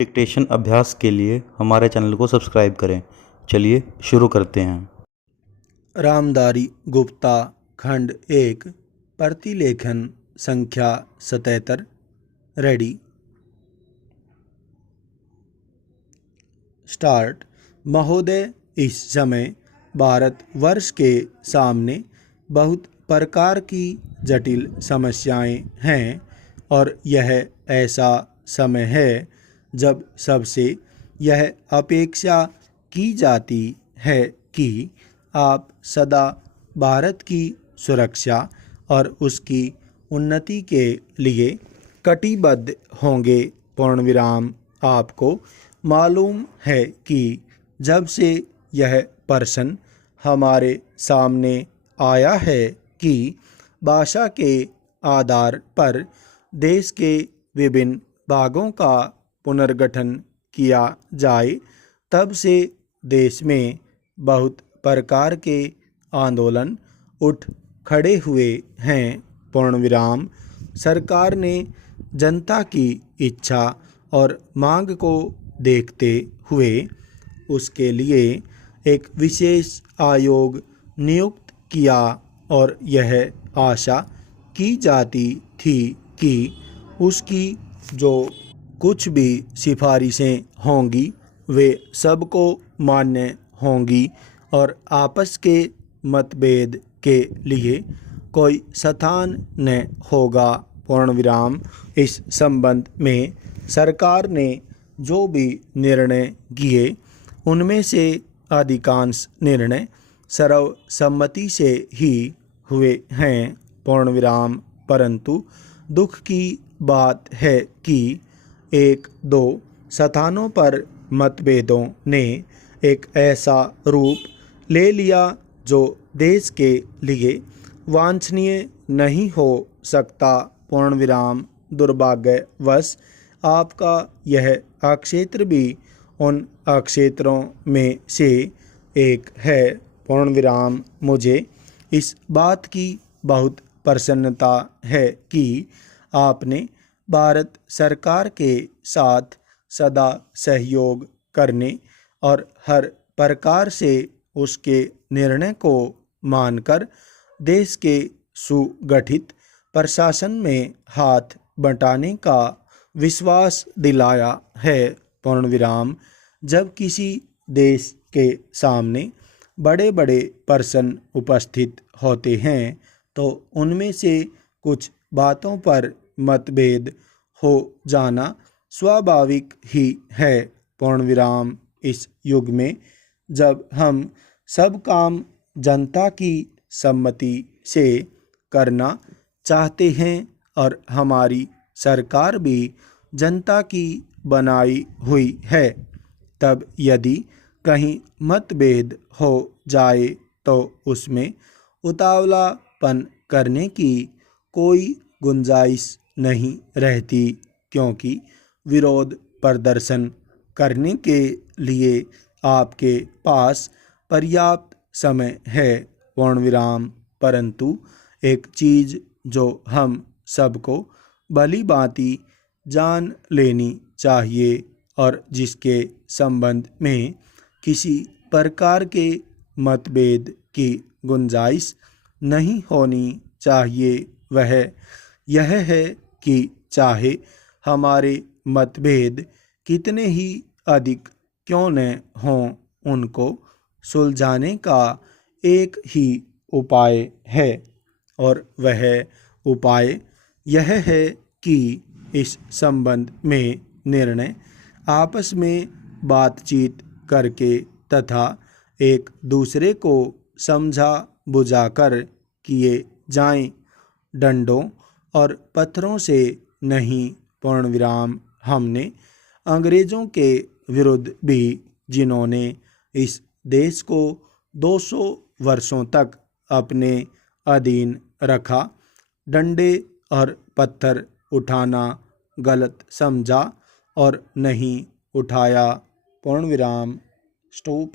Dictation अभ्यास के लिए हमारे चैनल को सब्सक्राइब करें। चलिए शुरू करते हैं। रामधारी गुप्ता खंड 1 प्रतिलेखन संख्या 77। Ready start. महोदय, इस समय भारतवर्ष के सामने बहुत प्रकार की जटिल समस्याएं हैं और यह ऐसा समय है जब सबसे यह अपेक्षा की जाती है कि आप सदा भारत की सुरक्षा और उसकी उन्नति के लिए कटिबद्ध होंगे। पूर्णविराम। आपको मालूम है कि जब से यह प्रश्न हमारे सामने आया है कि भाषा के आधार पर देश के विभिन्न भागों का पुनर्गठन किया जाए, तब से देश में बहुत प्रकार के आंदोलन उठ खड़े हुए हैं। पूर्णविराम। सरकार ने जनता की इच्छा और मांग को देखते हुए उसके लिए एक विशेष आयोग नियुक्त किया और यह आशा की जाती थी कि उसकी जो कुछ भी सिफारिशें होंगी वे सबको मान्य होंगी और आपस के मतभेद के लिए कोई स्थान न होगा। पूर्णविराम। इस संबंध में सरकार ने जो भी निर्णय किए उनमें से अधिकांश निर्णय सर्वसम्मति से ही हुए हैं। पूर्णविराम। परंतु दुख की बात है कि एक दो स्थानों पर मतभेदों ने एक ऐसा रूप ले लिया जो देश के लिए वांछनीय नहीं हो सकता। पूर्णविराम। दुर्भाग्यवश आपका यह अक्षेत्र भी उन अक्षेत्रों में से एक है। पूर्णविराम। मुझे इस बात की बहुत प्रसन्नता है कि आपने भारत सरकार के साथ सदा सहयोग करने और हर प्रकार से उसके निर्णय को मानकर देश के सुगठित प्रशासन में हाथ बंटाने का विश्वास दिलाया है। पूर्णविराम। जब किसी देश के सामने बड़े बड़े प्रश्न उपस्थित होते हैं तो उनमें से कुछ बातों पर मतभेद हो जाना स्वाभाविक ही है। पूर्णविराम। इस युग में जब हम सब काम जनता की सम्मति से करना चाहते हैं और हमारी सरकार भी जनता की बनाई हुई है, तब यदि कहीं मतभेद हो जाए तो उसमें उतावलापन करने की कोई गुंजाइश नहीं रहती, क्योंकि विरोध प्रदर्शन करने के लिए आपके पास पर्याप्त समय है। पूर्णविराम। परंतु एक चीज़ जो हम सबको भली भांति जान लेनी चाहिए और जिसके संबंध में किसी प्रकार के मतभेद की गुंजाइश नहीं होनी चाहिए, वह यह है कि चाहे हमारे मतभेद कितने ही अधिक क्यों न हों, उनको सुलझाने का एक ही उपाय है और वह उपाय यह है कि इस संबंध में निर्णय आपस में बातचीत करके तथा एक दूसरे को समझा बुझाकर किए जाएं, डंडों और पत्थरों से नहीं। पूर्णविराम। हमने अंग्रेज़ों के विरुद्ध भी, जिन्होंने इस देश को 200 वर्षों तक अपने अधीन रखा, डंडे और पत्थर उठाना गलत समझा और नहीं उठाया। पूर्णविराम। स्टॉप।